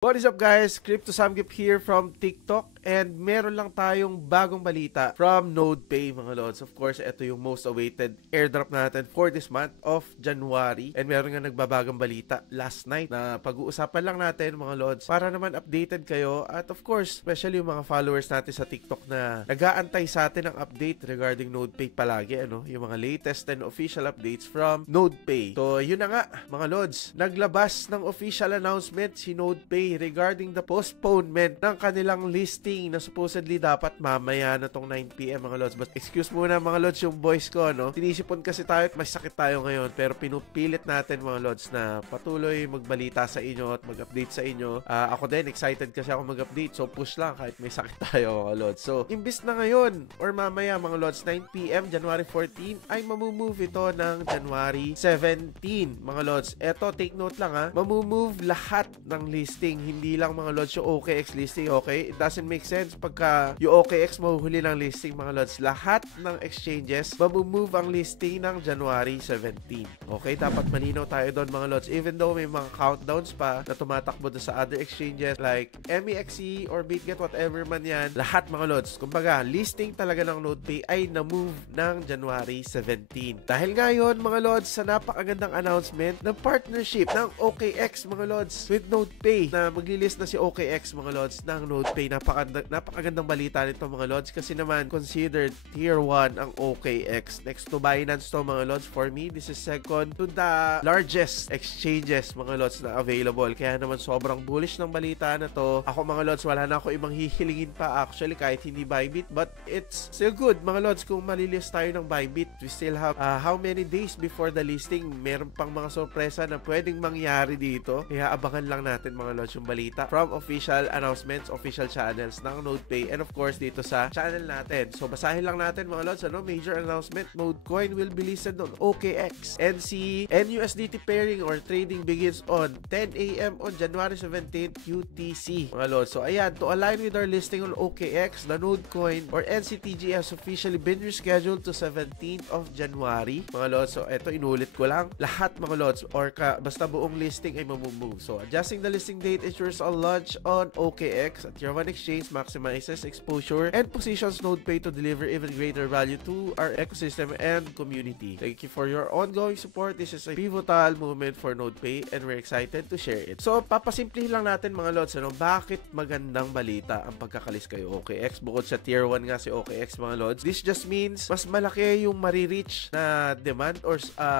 What is up guys? Crypto Samgip here from TikTok and meron lang tayong bagong balita from NodePay mga lods. Of course, ito yung most awaited airdrop natin for this month of January and meron nga nagbabagang balita last night na pag-uusapan lang natin mga lods para naman updated kayo at of course, especially yung mga followers natin sa TikTok na nag-aantay sa atin ng update regarding NodePay palagi, yung mga latest and official updates from NodePay. So, yun na nga mga lods, naglabas ng official announcement si NodePay regarding the postponement ng kanilang listing na supposedly dapat mamaya na tong 9 PM mga lods. But excuse muna mga lods yung voice ko, Sinisipon kasi tayo at may sakit tayo ngayon pero pinupilit natin mga lods na patuloy magbalita sa inyo at mag-update sa inyo. Ako din, excited kasi ako mag-update so push lang kahit may sakit tayo mga lods. So, imbis na ngayon or mamaya mga lods 9 PM, January 14 ay mamumove ito ng January 17 mga lods. Eto, take note lang mamumove lahat ng listing, hindi lang mga lods yung OKX listing, okay? It doesn't make sense pagka yung OKX mahuhuli ng listing mga lods. Lahat ng exchanges mamumove ang listing ng January 17. Okay? Dapat malinaw tayo doon mga lods. Even though may mga countdowns pa na tumatakbo doon sa other exchanges like MEXC or BitGet, whatever man yan, lahat mga lods. Kumbaga, listing talaga ng NodePay ay na-move ng January 17. Dahil ngayon mga lods, sa napakagandang announcement ng partnership ng OKX mga lods with NodePay na maglilist na si OKX mga lods ng NodePay. Napakagandang balita nito mga lods kasi naman considered tier 1 ang OKX. Next to Binance to mga lods. For me, this is second to the largest exchanges mga lods na available. Kaya naman sobrang bullish ng balita na to. Ako mga lods, wala na ako ibang hihilingin pa actually kahit hindi Bybit, but it's still good mga lods kung malilist tayo ng Bybit. We still have how many days before the listing. Meron pang mga sorpresa na pwedeng mangyari dito. Kaya abangan lang natin mga lods yung balita from official announcements, official channels ng NodePay and of course dito sa channel natin. So basahin lang natin mga lods, major announcement, Nodecoin will be listed on OKX. NC and USDT pairing or trading begins on 10 AM on January 17th UTC mga lods. So ayan, to align with our listing on OKX, the Nodecoin or NCTG has officially been rescheduled to 17th of January mga lods. So eto, inulit ko lang, lahat mga lods or basta buong listing ay mamumove. So adjusting the listing date ensures a launch on OKX at Tier 1 exchange maximizes exposure and positions NodePay to deliver even greater value to our ecosystem and community. Thank you for your ongoing support. This is a pivotal moment for NodePay and we're excited to share it. So, papasimplihin lang natin mga lods, bakit magandang balita ang pagkakalis kayo OKX bukod sa Tier 1 nga si OKX mga lods. This just means mas malaki yung marireach na demand or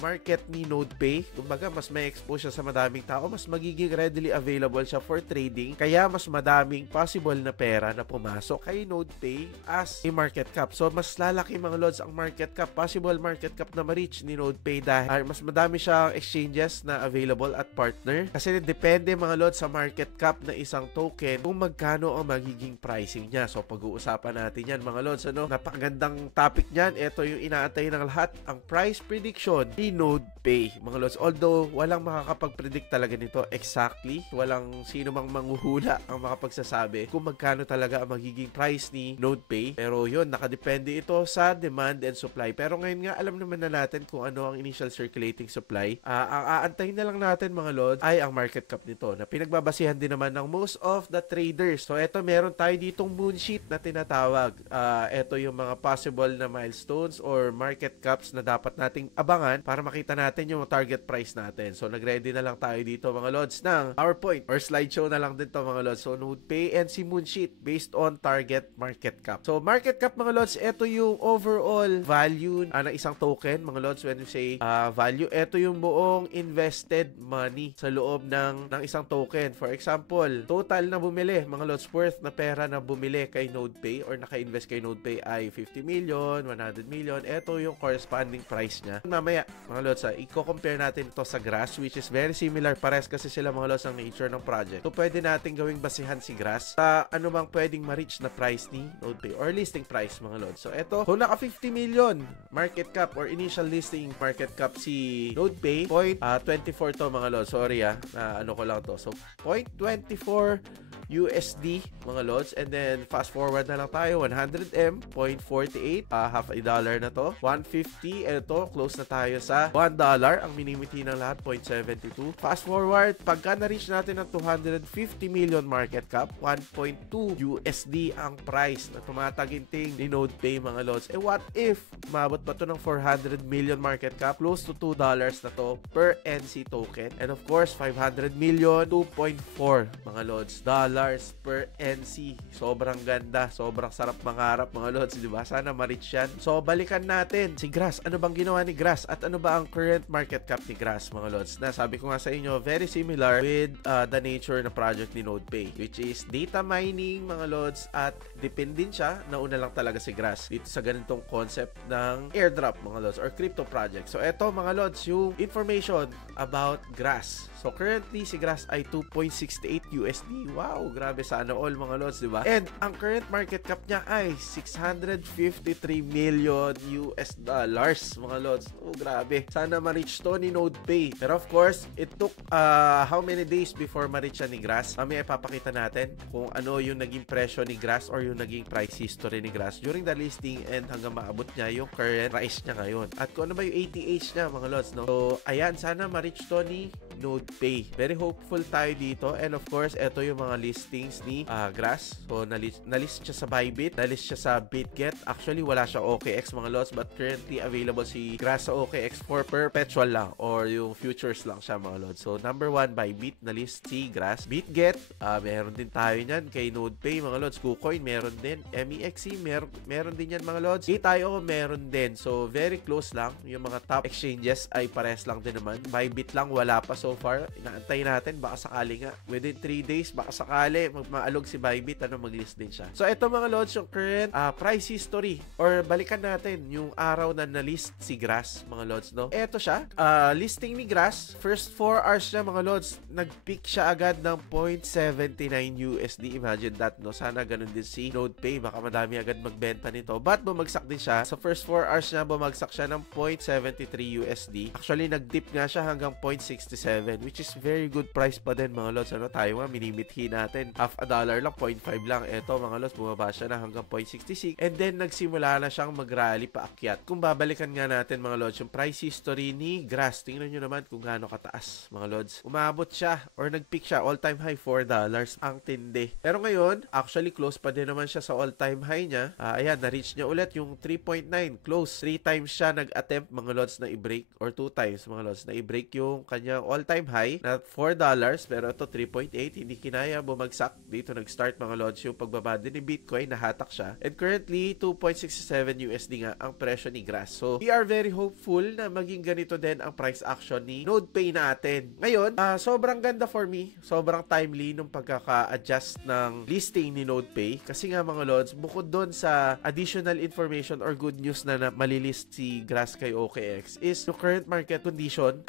market ni NodePay. Kumbaga, mas may exposure sa madaming tao, mas magiging readily available siya for trading, kaya mas madaming possible na pera na pumasok kay NodePay as a market cap. So, mas lalaki mga lods ang market cap, possible market cap na ma-reach ni NodePay dahil mas madami siyang exchanges na available at partner. Kasi depende mga lods sa market cap na isang token kung magkano ang magiging pricing niya. So, pag-uusapan natin yan mga lods. Napakagandang topic niyan. Ito yung inaantay ng lahat, ang price prediction ni NodePay mga lods. Although, walang makakapag-predict talaga nito exactly. Walang sino mang manghuhula ang makapagsasabi kung magkano talaga ang magiging price ni NodePay. Pero yun, nakadepende ito sa demand and supply. Pero ngayon nga, alam naman na natin kung ano ang initial circulating supply. Ang aantayin na lang natin mga lods ay ang market cap nito na pinagbabasihan din naman ng most of the traders. So eto, meron tayo ditong moonsheet na tinatawag. Eto yung mga possible na milestones or market caps na dapat nating abangan para makita natin yung target price natin. So nagready na lang tayo dito mga lods ng PowerPoint or slideshow na lang din to mga lods. So NodePay and si moonsheet based on target market cap. So market cap mga lods, eto yung overall value ng isang token mga lods. When you say value, eto yung buong invested money sa loob ng isang token. For example, total na bumili mga lods, worth na pera na bumili kay NodePay or naka-invest kay NodePay ay 50 million, 100 million. Eto yung corresponding price niya. Mamaya mga lods, i-compare natin ito sa Grass, which is very similar. Pares kasi sila mga lods ang nature ng project. So pwede natin gawing basihan si Grass sa ano bang pwedeng ma-reach na price ni NodePay or listing price mga lods. So eto, kung naka 50 million market cap or initial listing market cap si NodePay, 0.24 to mga lods. Sorry ano ko lang to. So 0.24 USD mga lods. And then fast forward na lang tayo, 100M, 0.48, half a dollar na to. 150, eto, close na tayo sa $1. Ang minimiti ng lahat, 0.72. Fast forward, pagka na-reach natin ng 250 million market cap, 1.2 USD ang price na tumataginting ni NodePay mga lods. What if mabot pa to ng 400 million market cap, close to $2 na to per NC token. And of course, 500 million, 2.4 mga lods, dollars per NC. Sobrang ganda, sobrang sarap mangarap mga lods, di ba? Sana ma-reach yan. So, balikan natin si Grass. Ano bang ginawa ni Grass? At ano ba ang current market cap ni Grass mga lods? Na sabi ko nga sa inyo, very similar with the nature na project ni NodePay, which is data mining mga lods, at depende din siya, nauna lang talaga si Grass dito sa ganitong concept ng airdrop mga lods or crypto project. So eto mga lods, yung information about Grass. So currently si Grass ay 2.68 USD. Wow, grabe, sana all mga lods, di ba? And ang current market cap niya ay 653 million US dollars mga lods. Oh, grabe. Sana ma-reach to ni NodePay. Pero of course, it took how many days before ma-reach ni Grass? Mamaya ipapakita natin kung ano yung naging presyo ni Grass or yung naging price history ni Grass during the listing and hanggang maabot niya yung current price niya ngayon. At kung ano ba yung ATH niya mga lods, no? So, ayan, sana ma-reach to ni NodePay. Very hopeful tayo dito. And of course, ito yung mga listings ni Grass. So, nalist siya sa Bybit, nalist siya sa BitGet. Actually, wala siya OKX mga lods, but currently available si Grass sa OKX for perpetual lang or yung futures lang siya mga lods. So, number 1, Bybit, nalist si Grass. BitGet, meron din tayo niyan kay NodePay mga lods. KuCoin, meron din. MEXC, meron din yan mga lods. KTIO, meron din. So, very close lang. Yung mga top exchanges ay pares lang din naman. Bybit lang, wala pa so far. Inaantay natin, baka sakali nga. Within 3 days, baka sakali magmaalog si Bybit, mag-list din siya. So, ito mga lods, yung current price history or balikan natin yung araw na na-list si Grass, mga lods, no? Ito siya. Listing ni Grass, first 4 hours niya, mga lods, nag-peak siya agad ng 0.79 USD. Imagine that, no? Sana ganun din si NodePay. Baka madami agad magbenta nito. But bumagsak din siya. Sa first 4 hours niya, bumagsak siya ng 0.73 USD. Actually, nag-dip nga siya hanggang 0.67, which is very good price pa din, mga lods. Ano, tayo nga, minimithi natin. Half a dollar lang, 0.5 lang. Ito, mga lods, bumaba siya na hanggang 0.66. And then, nagsimula na siyang mag-rally paakyat. Kung babalikan nga natin, mga lods, yung price history ni Grass, tingnan nyo naman kung gaano kataas, mga lods. Umabot siya or nag-peak siya, all-time high, $4. Ang tindi. Pero ngayon, actually, close pa din naman siya sa all-time high niya. Ayan, na-reach niya ulit yung 3.9. Close. 3 times siya nag-attempt, mga lods, na i-break or 2 times, mga lods, na i-break yung kanyang all-time high na $4. Pero ito, 3.8. Hindi kinaya, bumagsak. Dito nag-start, mga lods, yung pagbaba din ni Bitcoin, nahatak siya. And currently, 2.67 USD nga ang presyo ni Grass. So, we are very hopeful na maging ganito din ang price action ni NodePay natin. Ngayon, sobrang ganda for me. Sobrang timely nung pagkaka-adjust ng listing ni NodePay. Kasi nga, mga lods, bukod doon sa additional information or good news na malilist si Grass kay OKX is yung current market condition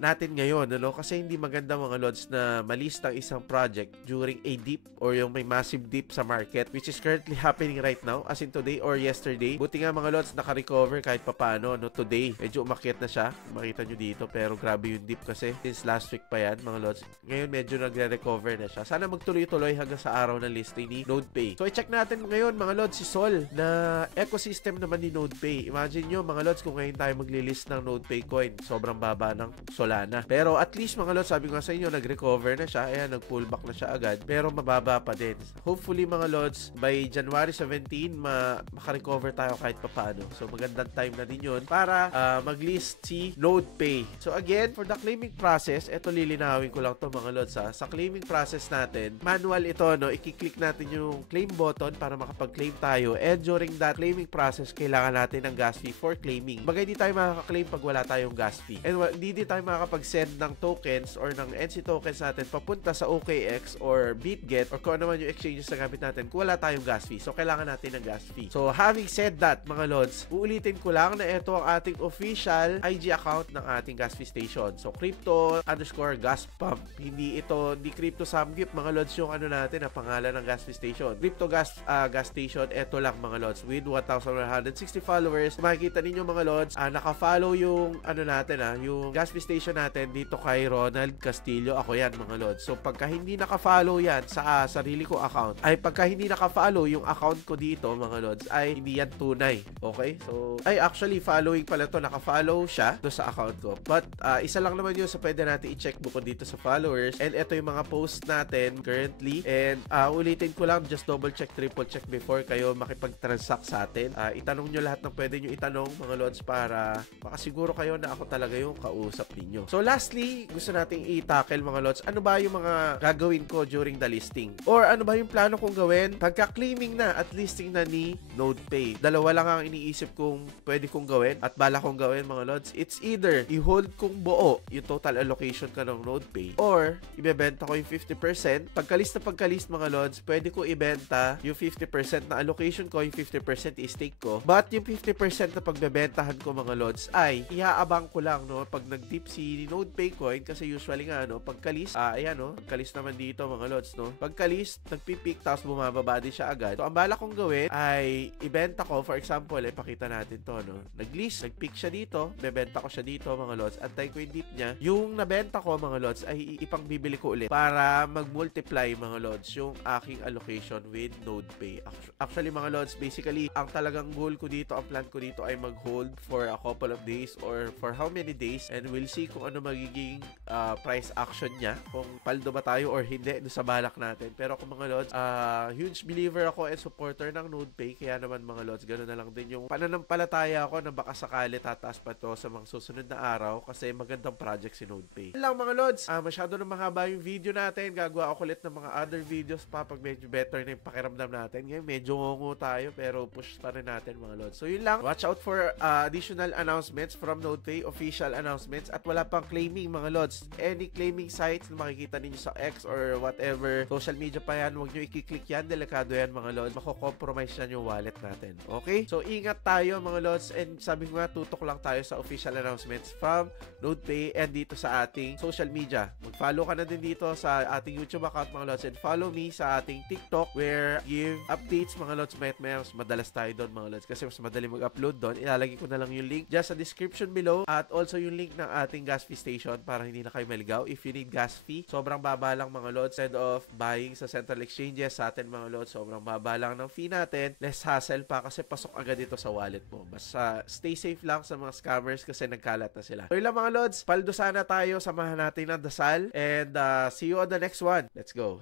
natin ngayon, ano? Kasi hindi maganda, mga lods, na malist ang isang project during a dip or yung may massive dip sa market, which is currently happening right now, as in today or yesterday. Buti nga, mga lods, naka-recover kahit papano, no? Today, medyo umakyat na siya. Makita nyo dito, pero grabe yung dip kasi since last week pa yan, mga lods. Ngayon, medyo nagre-recover na siya. Sana magtuloy-tuloy hanggang sa araw ng listing ni NodePay. So, i-check natin ngayon, mga lods, si Sol na ecosystem naman ni NodePay. Imagine nyo, mga lods, kung ngayon tayo magli-list ng NodePay coin, sobrang baba ng Solana. Pero at least, mga lods, sabi ko nga sa inyo, nag-recover na siya. Ayan, nag-pullback na siya agad. Pero mababa pa din. Hopefully, mga lods, by January 17, maka-recover tayo kahit papano. So, magandang time na din yun para mag-list si NodePay. So, again, for the claiming process, eto lilinawin ko lang to, mga lods, ha. Sa claiming process natin, manual ito, no? I-click natin yung claim button para makapag-claim tayo. And during that claiming process, kailangan natin ng gas fee for claiming. Bagay, di tayo makaka-claim pag wala tayong gas fee. And di tayo makakapag-send ng tokens or ng NC tokens natin papunta sa OKX or BitGet or kung ano man yung exchanges na gamit natin kung wala tayong gas fee. So, kailangan natin ng gas fee. So, having said that, mga lods, uulitin ko lang na ito ang ating official IG account ng ating gas fee station. So, crypto_gas pump. Hindi crypto samgip, mga lods, yung ano natin, ang pangalan ng gas fee station. Crypto gas station, ito lang, mga lods, with 1,160 followers. Makikita ninyo, mga lods, naka-follow yung ano natin, yung gas fee station natin dito dito kay Ronald Castillo. Ako yan mga lods. So pagka hindi naka-follow yan sa sarili ko account, ay pagka hindi naka-follow yung account ko dito mga lods, ay hindi yan tunay. Okay? So, ay actually following pala to. Naka-follow siya do sa account ko. But isa lang naman yun, so pwede natin i-check bukod dito sa followers. And ito yung mga post natin currently. And ulitin ko lang, just double check, triple check before kayo makipag-transact sa atin. Itanong nyo lahat ng pwede nyo itanong mga lods para makasiguro kayo na ako talaga yung kausap ninyo. So lastly, gusto nating i-tackle mga lods, ano ba yung mga gagawin ko during the listing? Or ano ba yung plano kong gawin pagka-claiming na at listing na ni NodePay? Dalawa lang ang iniisip kong pwede kong gawin at bala kong gawin mga lods. It's either i-hold kong buo yung total allocation ka ng NodePay or ibebenta ko yung 50%. Pagkalist na pagkalist mga lods, pwede ko ibenta yung 50% na allocation ko, yung 50% i-stake ko. But yung 50% na pagbebentahan ko mga lods ay iaabang ko lang no pag nag-dip si NodePay coin kasi usually nga no pagkalist ayan no pagkalist naman dito mga lods no pagkalist nagpipick tapos bumababa din siya agad. So ang bala kong gawin ay ibenta ko, for example ipakita natin to no nag-list nag-pick siya dito, bebenta ko siya dito mga lods, antay ko yung dip niya, yung nabenta ko mga lods ay ipangbibili ko ulit para mag-multiply mga lods yung aking allocation with NodePay. Actually mga lods, basically ang talagang goal ko dito, ang plan ko dito ay mag-hold for a couple of days or for how many days, and we'll see kung ano magiging price action niya, kung paldo ba tayo or hindi sa balak natin. Pero kung mga lods, huge believer ako and supporter ng NodePay, kaya naman mga lods, ganoon na lang din yung pananampalataya ako na baka sakali tataas pa to sa mga susunod na araw kasi magandang project si NodePay. Yun lang mga lods, masyado na mahaba yung video natin, gagawa ako ulit ng mga other videos pa pag medyo better na yung pakiramdam natin. Ngayon medyo ngongo tayo pero push pa rin natin mga lods. So yun lang, watch out for additional announcements from NodePay, official announcements, at wala pang claiming mga lods. Any claiming sites na makikita ninyo sa X or whatever social media pa yan, huwag nyo i-click yan, delikado yan mga lods, mako-compromise yan yung wallet natin. Okay? So ingat tayo mga lods, and sabi ko nga, tutok lang tayo sa official announcements from NodePay and dito sa ating social media. Mag-follow ka na din dito sa ating YouTube account mga lods, and follow me sa ating TikTok where give updates mga lods, may madalas tayo doon mga lods kasi mas madali mag-upload doon. Ilalagay ko na lang yung link just sa description below at also yung link ng ating gas fee station para hindi na kayo maligaw. If you need gas fee, sobrang baba lang mga lods. Instead of buying sa central exchanges sa atin mga lods, sobrang baba lang ng fee natin. Less hassle pa kasi pasok agad dito sa wallet mo. Basta stay safe lang sa mga scammers kasi nagkalat na sila. So yun lang mga lods, paldo sana tayo, samahan natin ng dasal, and see you on the next one. Let's go!